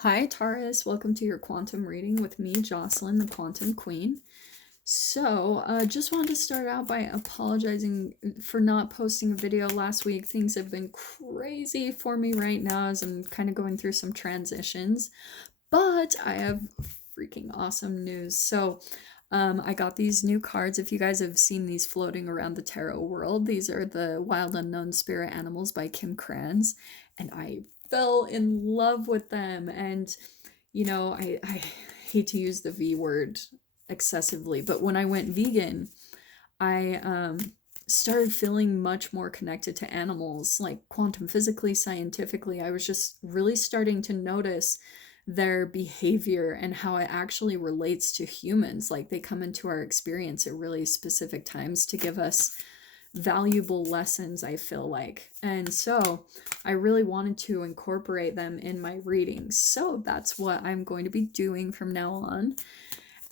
Hi, Taurus. Welcome to your quantum reading with me, Jocelyn, the Quantum Queen. So, just wanted to start out by apologizing for not posting a video last week. Things have been crazy for me right now as I'm kind of going through some transitions, but I have freaking awesome news. So, I got these new cards. If you guys have seen these floating around the tarot world, these are the Wild Unknown Spirit Animals by Kranz, and I fell in love with them. And I hate to use the V word excessively, but when I went vegan, I started feeling much more connected to animals, like quantum physically, scientifically. I was just really starting to notice their behavior and how it actually relates to humans. Like they come into our experience at really specific times to give us valuable lessons, I feel like. And so I really wanted to incorporate them in my readings. So that's what I'm going to be doing from now on.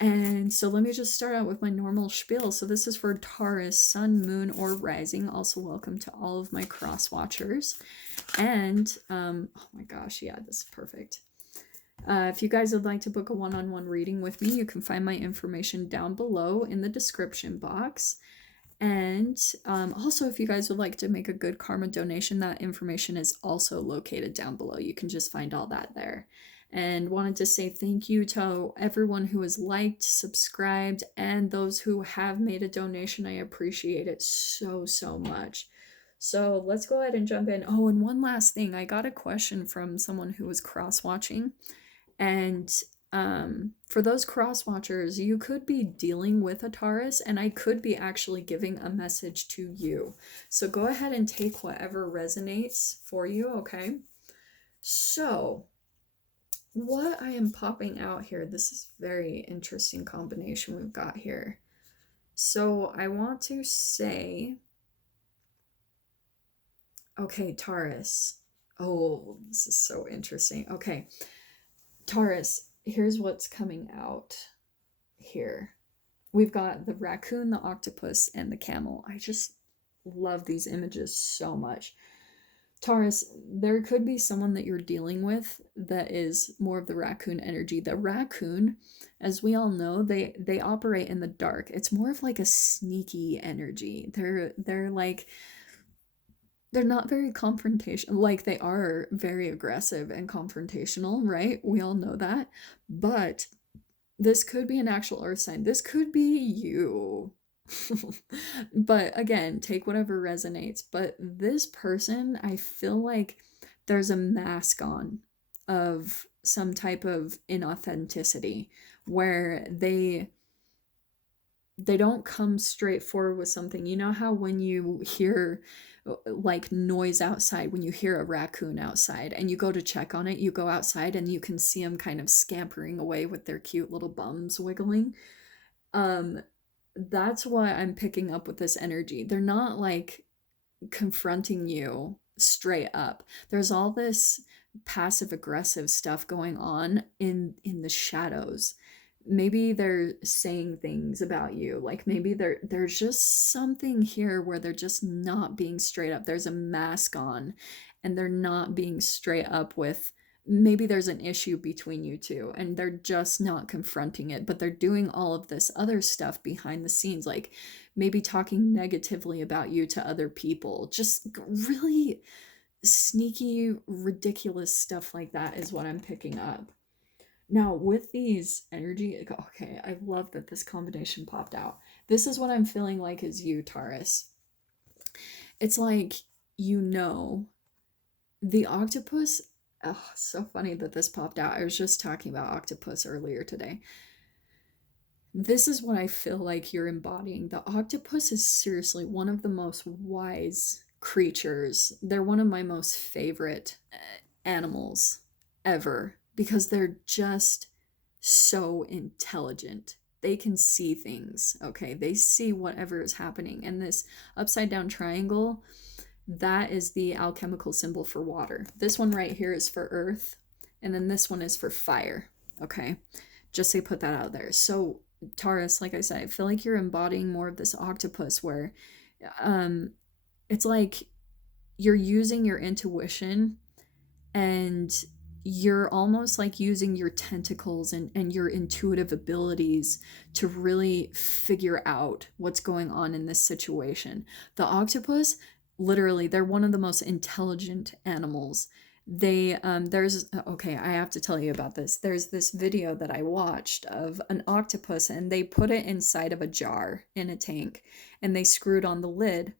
And so let me just start out with my normal spiel. So this is for Taurus, Sun, Moon, or Rising. Also welcome to all of my cross watchers. And oh my gosh, yeah, this is perfect. If you guys would like to book a one-on-one reading with me, you can find my information down below in the description box. And also, if you guys would like to make a good karma donation, that information is also located down below. You can just find all that there. And wanted to say thank you to everyone who has liked, subscribed, and those who have made a donation. I appreciate it so, so much. So let's go ahead and jump in. Oh, and one last thing. I got a question from someone who was cross-watching. And for those cross watchers, you could be dealing with a Taurus, and I could be actually giving a message to you. So go ahead and take whatever resonates for you, okay? So, what I am popping out here, this is very interesting combination we've got here. So, I want to say, okay, Taurus. Oh, this is so interesting. Okay, Taurus, here's what's coming out here. We've got the raccoon, the octopus, and the camel. I just love these images so much. Taurus, there could be someone that you're dealing with that is more of the raccoon energy. The raccoon, as we all know, they operate in the dark. It's more of like a sneaky energy. They're like they're not very confrontational. Like they are very aggressive and confrontational, right? We all know that. But this could be an actual earth sign. This could be you. But again, take whatever resonates. But this person, I feel like there's a mask on of some type of inauthenticity where they don't come straight forward with something. You know how when you hear like noise outside, when you hear a raccoon outside and you go to check on it, you go outside and you can see them kind of scampering away with their cute little bums wiggling. um that's what I'm picking up with this energy. They're not like confronting you straight up. There's all this passive aggressive stuff going on in the shadows. Maybe they're saying things about you, like maybe there's just something here where they're just not being straight up. There's a mask on and they're not being straight up with, maybe there's an issue between you two and they're just not confronting it, but they're doing all of this other stuff behind the scenes, like maybe talking negatively about you to other people. Just really sneaky, ridiculous stuff like that is what I'm picking up. Now, with these energy, okay, I love that this combination popped out. This is what I'm feeling like is you, Taurus. It's like, the octopus. Oh, so funny that this popped out. I was just talking about octopus earlier today. This is what I feel like you're embodying. The octopus is seriously one of the most wise creatures. They're one of my most favorite animals ever because they're just so intelligent. They can see things, okay? They see whatever is happening. And this upside down triangle, that is the alchemical symbol for water. This one right here is for earth, and then this one is for fire, okay? Just to put that out there. So Taurus, like I said, I feel like you're embodying more of this octopus where it's like you're using your intuition and you're almost like using your tentacles and your intuitive abilities to really figure out what's going on in this situation. The octopus, literally, they're one of the most intelligent animals. There's, okay, I have to tell you about this. There's this video that I watched of an octopus, and they put it inside of a jar in a tank, and they screwed on the lid,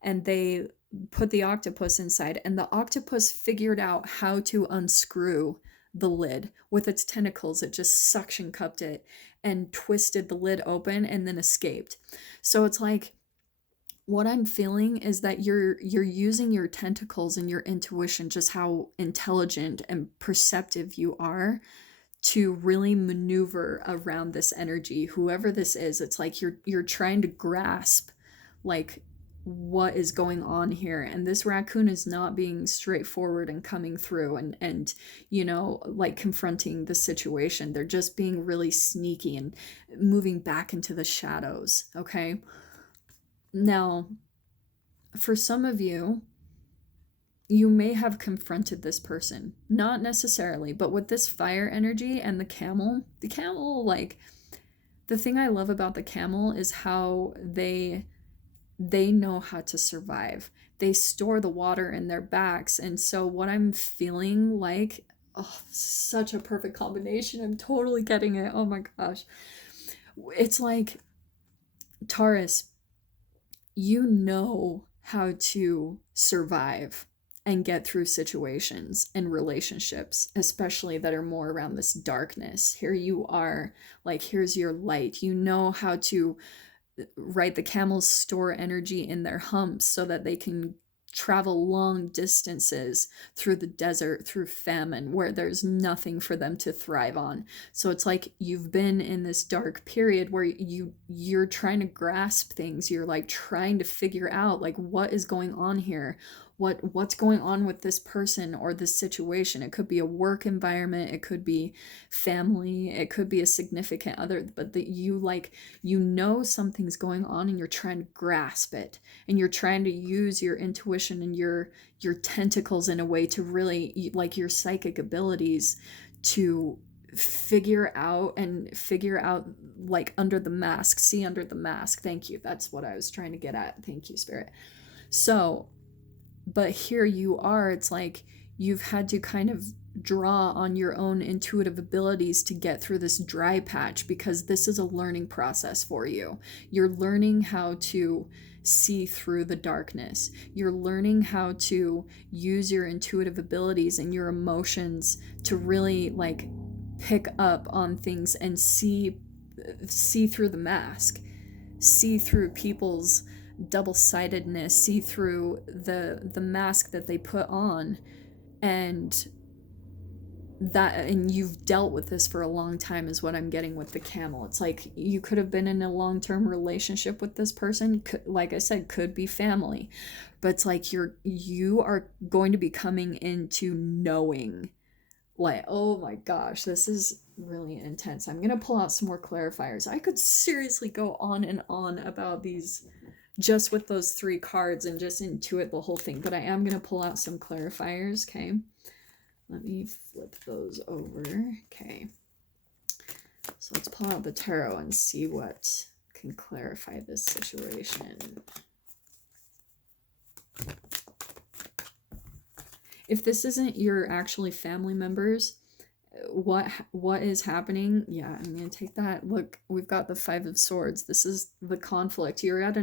and they put the octopus inside, and the octopus figured out how to unscrew the lid with its tentacles. It just suction cupped it and twisted the lid open and then escaped. So it's like, what I'm feeling is that you're using your tentacles and your intuition, just how intelligent and perceptive you are, to really maneuver around this energy. Whoever this is, it's like you're trying to grasp like what is going on here, and this raccoon is not being straightforward and coming through and you know, like confronting the situation. They're just being really sneaky and moving back into the shadows. Okay, now for some of you, you may have confronted this person, not necessarily, but with this fire energy and the camel, like, the thing I love about the camel is how they know how to survive. They store the water in their backs. And so what I'm feeling like, oh, such a perfect combination. I'm totally getting it. Oh my gosh. It's like, Taurus, you know how to survive and get through situations and relationships, especially that are more around this darkness. Here you are, like, here's your light. You know how to, right? The camels store energy in their humps so that they can travel long distances through the desert, through famine, where there's nothing for them to thrive on. So it's like you've been in this dark period where you're trying to grasp things. You're like trying to figure out like what is going on here. What's going on with this person or this situation. It could be a work environment, it could be family, it could be a significant other, but that you like, you know, something's going on and you're trying to grasp it, and you're trying to use your intuition and your tentacles in a way to really, like, your psychic abilities to figure out like under the mask, see under the mask. Thank you, that's what I was trying to get at. Thank you, Spirit. So, but here you are, it's like you've had to kind of draw on your own intuitive abilities to get through this dry patch, because this is a learning process for you. You're learning how to see through the darkness. You're learning how to use your intuitive abilities and your emotions to really like pick up on things and see through the mask, see through people's double-sidedness, see through the mask that they put on. And you've dealt with this for a long time is what I'm getting with the camel. It's like you could have been in a long-term relationship with this person, like I said, could be family, but it's like you are going to be coming into knowing, like, oh my gosh, this is really intense. I'm gonna pull out some more clarifiers. I could seriously go on and on about these just with those 3 cards and just intuit the whole thing, but I am going to pull out some clarifiers. Okay, let me flip those over. Okay, so let's pull out the tarot and see what can clarify this situation. If this isn't your actually family members, what is happening? Yeah, I'm gonna take that. Look, we've got the 5 of Swords. This is the conflict. You're at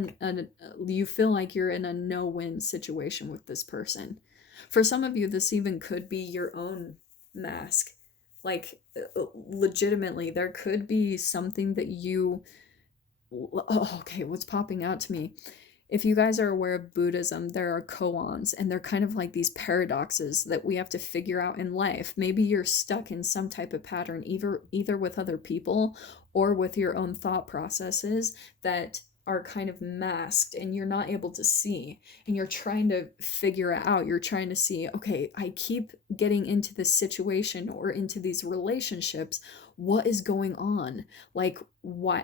you feel like you're in a no-win situation with this person. For some of you, this even could be your own mask. Like, legitimately, there could be something that you, oh, okay, what's popping out to me? If you guys are aware of Buddhism, there are koans, and they're kind of like these paradoxes that we have to figure out in life. Maybe you're stuck in some type of pattern, either with other people or with your own thought processes that are kind of masked and you're not able to see, and you're trying to figure it out. You're trying to see, okay, I keep getting into this situation or into these relationships. what is going on? Like,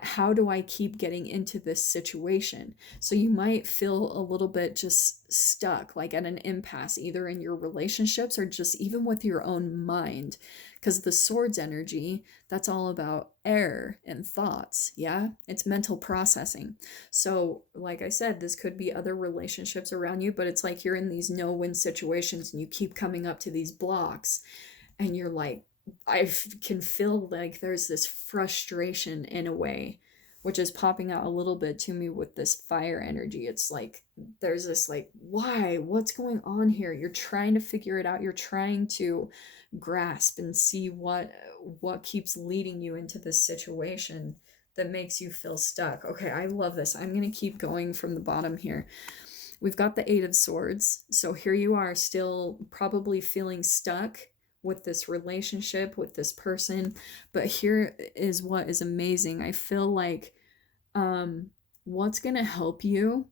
how do I keep getting into this situation? So you might feel a little bit just stuck, like at an impasse, either in your relationships or just even with your own mind. Because the swords energy, that's all about air and thoughts. Yeah, it's mental processing. So, like I said, this could be other relationships around you, but it's like you're in these no-win situations and you keep coming up to these blocks, and you're like, can feel like there's this frustration in a way, which is popping out a little bit to me with this fire energy. It's like there's this like, why? What's going on here? You're trying to figure it out. You're trying to grasp and see what keeps leading you into this situation that makes you feel stuck. Okay, I love this. I'm going to keep going from the bottom here. We've got the Eight of Swords. So here you are, still probably feeling stuck with this relationship, with this person. But here is what is amazing. I feel like what's going to help you,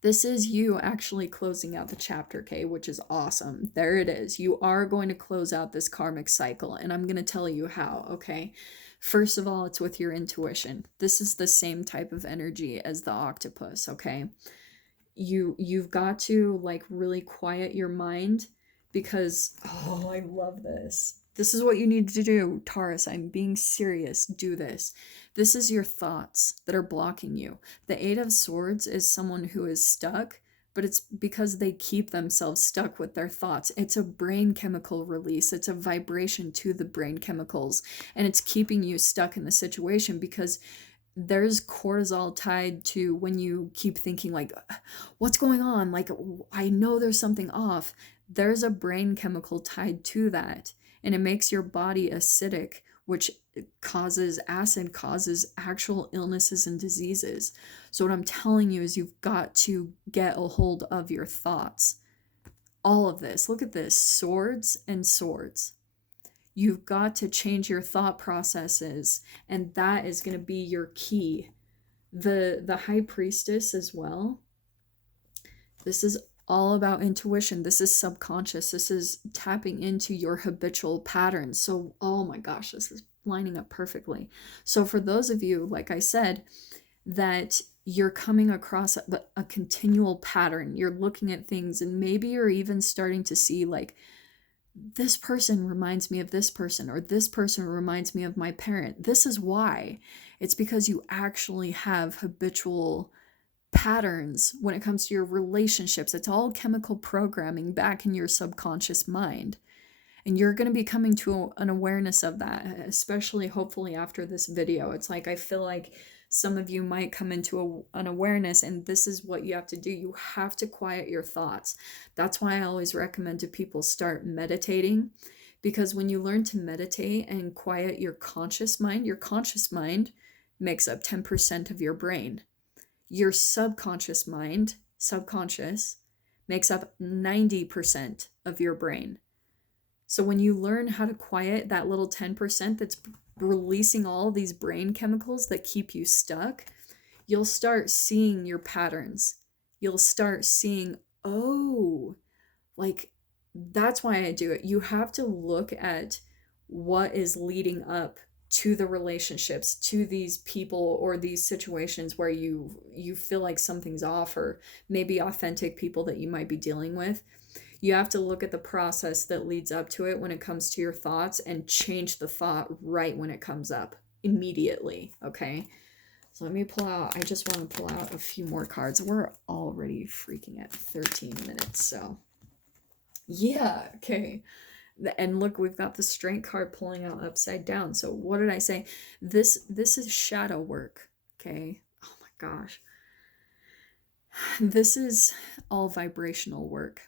this is you actually closing out the chapter, okay, which is awesome. There it is. You are going to close out this karmic cycle, and I'm going to tell you how, okay? First of all, it's with your intuition. This is the same type of energy as the octopus, okay? You've got to like really quiet your mind, because oh, I love this. This is what you need to do, Taurus. I'm being serious. Do this. This is your thoughts that are blocking you. The Eight of Swords is someone who is stuck, but it's because they keep themselves stuck with their thoughts. It's a brain chemical release. It's a vibration to the brain chemicals, and it's keeping you stuck in the situation because there's cortisol tied to when you keep thinking like, what's going on? Like, I know there's something off. There's a brain chemical tied to that, and it makes your body acidic, which causes acid, causes actual illnesses and diseases. So what I'm telling you is you've got to get a hold of your thoughts. All of this, look at this, swords and swords. You've got to change your thought processes, and that is going to be your key. The High Priestess as well. This is all about intuition. This is subconscious. This is tapping into your habitual patterns. So, oh my gosh, this is lining up perfectly. So for those of you, like I said, that you're coming across a continual pattern, you're looking at things, and maybe you're even starting to see like, this person reminds me of this person, or this person reminds me of my parent. This is why. It's because you actually have habitual patterns when it comes to your relationships. It's all chemical programming back in your subconscious mind. And you're going to be coming to an awareness of that, especially hopefully after this video. It's like, I feel like some of you might come into an awareness, and this is what you have to do. You have to quiet your thoughts. That's why I always recommend to people start meditating, because when you learn to meditate and quiet your conscious mind makes up 10% of your brain. Your subconscious mind, subconscious, makes up 90% of your brain. So when you learn how to quiet that little 10% that's releasing all these brain chemicals that keep you stuck, you'll start seeing your patterns. You'll start seeing, oh, like that's why I do it. You have to look at what is leading up to the relationships, to these people or these situations where you feel like something's off, or maybe authentic people that you might be dealing with. You have to look at the process that leads up to it when it comes to your thoughts, and change the thought right when it comes up immediately, okay? So let me pull out, I just want to pull out a few more cards. We're already freaking at 13 minutes, so yeah, okay. And look, we've got the Strength card pulling out upside down. So what did I say? This is shadow work, okay? Oh my gosh. This is all vibrational work.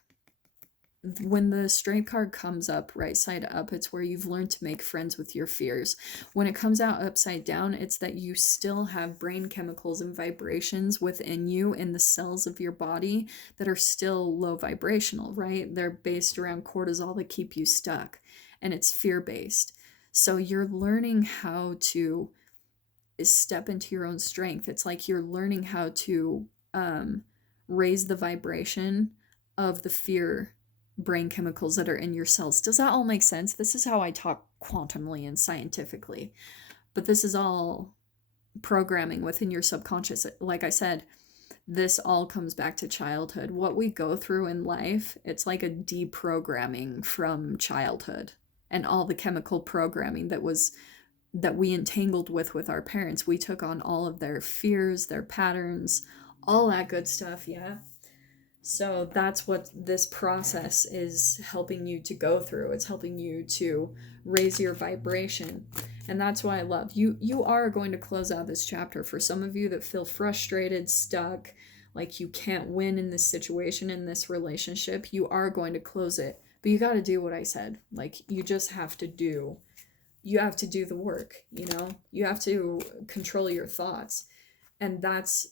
When the Strength card comes up right side up, it's where you've learned to make friends with your fears. When it comes out upside down, it's that you still have brain chemicals and vibrations within you in the cells of your body that are still low vibrational, right? They're based around cortisol that keep you stuck, and it's fear-based. So you're learning how to step into your own strength. It's like you're learning how to raise the vibration of the fear brain chemicals that are in your cells. Does that all make sense? This is how I talk quantumly and scientifically, but this is all programming within your subconscious. Like I said, this all comes back to childhood. What we go through in life, it's like a deprogramming from childhood, and all the chemical programming that we entangled with our parents. We took on all of their fears, their patterns, all that good stuff. Yeah. So that's what this process is helping you to go through. It's helping you to raise your vibration. And that's why I love you. You are going to close out this chapter. For some of you that feel frustrated, stuck, like you can't win in this situation, in this relationship, you are going to close it. But you got to do what I said. Like, you just have to do, you have to do the work, you know? You have to control your thoughts. And that's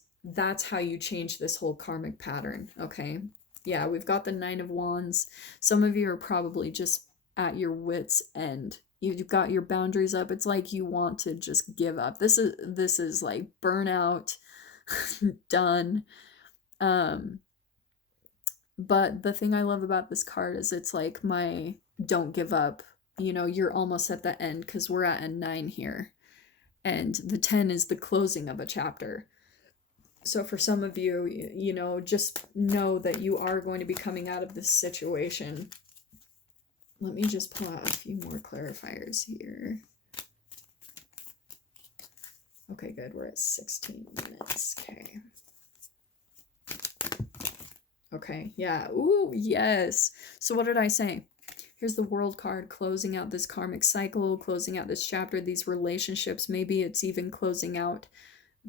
how you change this whole karmic pattern, okay? Yeah, we've got the Nine of Wands. Some of you are probably just at your wits' end. You've got your boundaries up. It's like you want to just give up. This is like burnout, done. But the thing I love about this card is it's like my don't give up. You know, you're almost at the end, because we're at a 9 here. And the 10 is the closing of a chapter. So for some of you, you know, just know that you are going to be coming out of this situation. Let me just pull out a few more clarifiers here. Okay, good. We're at 16 minutes. Okay. Okay, yeah. Ooh, yes. So what did I say? Here's the World card, closing out this karmic cycle, closing out this chapter, these relationships. Maybe it's even closing out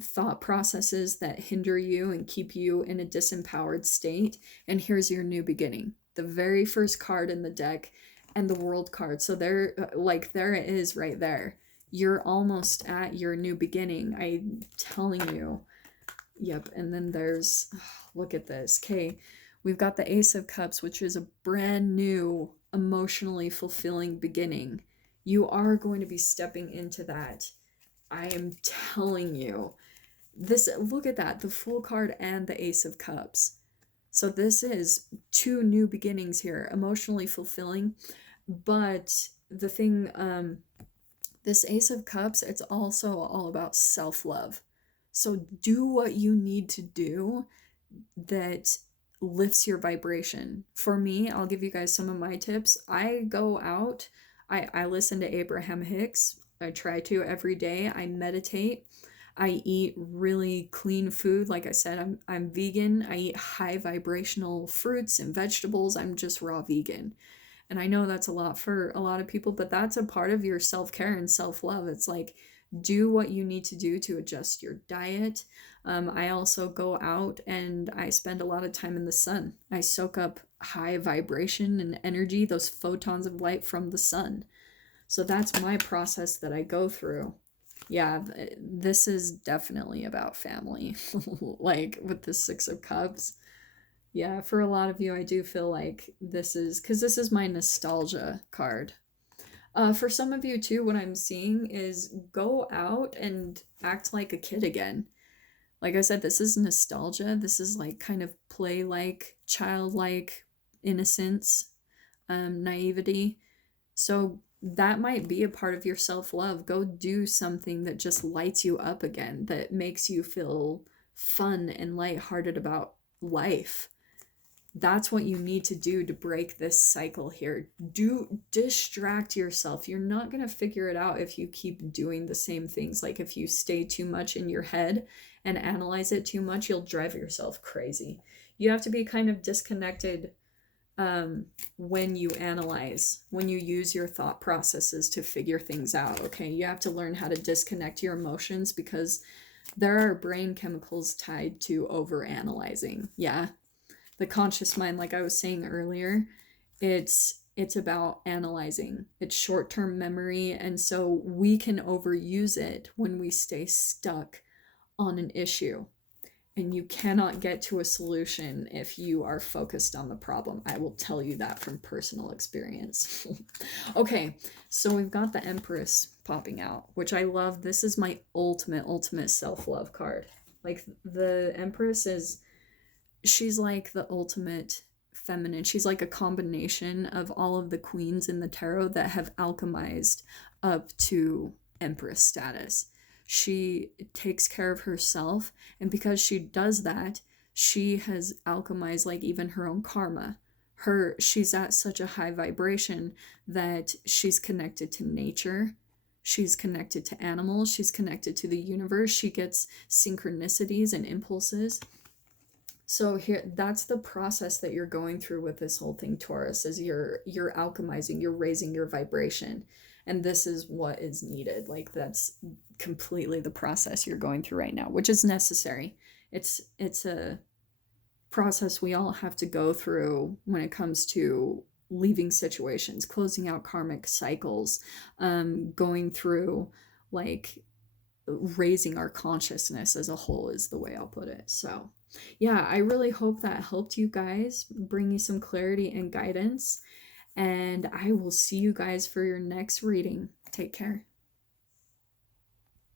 thought processes that hinder you and keep you in a disempowered state. And here's your new beginning. The very first card in the deck and the World card. So there, like, there it is right there. You're almost at your new beginning. I'm telling you. Yep. And then there's, look at this. Okay. We've got the Ace of Cups, which is a brand new, emotionally fulfilling beginning. You are going to be stepping into that. I am telling you. This, look at that, the Fool card and the Ace of Cups. So this is 2 new beginnings here, emotionally fulfilling. But the thing, this Ace of Cups, it's also all about self-love. So do what you need to do that lifts your vibration. For me, I'll give you guys some of my tips. I go out, I listen to Abraham Hicks. I try to every day. I meditate. I eat really clean food. Like I said, I'm vegan. I eat high vibrational fruits and vegetables. I'm just raw vegan. And I know that's a lot for a lot of people, but that's a part of your self-care and self-love. It's like, do what you need to do to adjust your diet. I also go out and I spend a lot of time in the sun. I soak up high vibration and energy, those photons of light from the sun. So that's my process that I go through. Yeah, this is definitely about family, like with the Six of Cups. Yeah, for a lot of you, I do feel like this is, because this is my nostalgia card. For some of you too, what I'm seeing is go out and act like a kid again. Like I said, this is nostalgia. This is like kind of play-like, childlike innocence, naivety. So that might be a part of your self-love. Go do something that just lights you up again, that makes you feel fun and lighthearted about life. That's what you need to do to break this cycle here. Distract yourself. You're not going to figure it out if you keep doing the same things. Like if you stay too much in your head and analyze it too much, you'll drive yourself crazy. You have to be kind of disconnected when you analyze, when you use your thought processes to figure things out. Okay, you have to learn how to disconnect your emotions, because there are brain chemicals tied to overanalyzing. Yeah, the conscious mind, like I was saying earlier, it's about analyzing. It's short-term memory, and so we can overuse it when we stay stuck on an issue. And you cannot get to a solution if you are focused on the problem. I will tell you that from personal experience. Okay, so we've got the Empress popping out, which I love. This is my ultimate self-love card. Like, the Empress is, she's like the ultimate feminine. She's like a combination of all of the queens in the tarot that have alchemized up to Empress status. She takes care of herself, and because she does that, she has alchemized like even her own karma. She's at such a high vibration that she's connected to nature. She's connected to animals. She's connected to the universe. She gets synchronicities and impulses. So here, that's the process that you're going through with this whole thing, Taurus, is you're alchemizing, you're raising your vibration. And this is what is needed. Like, that's completely the process you're going through right now, which is necessary. It's a process we all have to go through when it comes to leaving situations, closing out karmic cycles, going through like raising our consciousness as a whole is the way I'll put it. So yeah, I really hope that helped you guys, bring you some clarity and guidance, and I will see you guys for your next reading. Take care.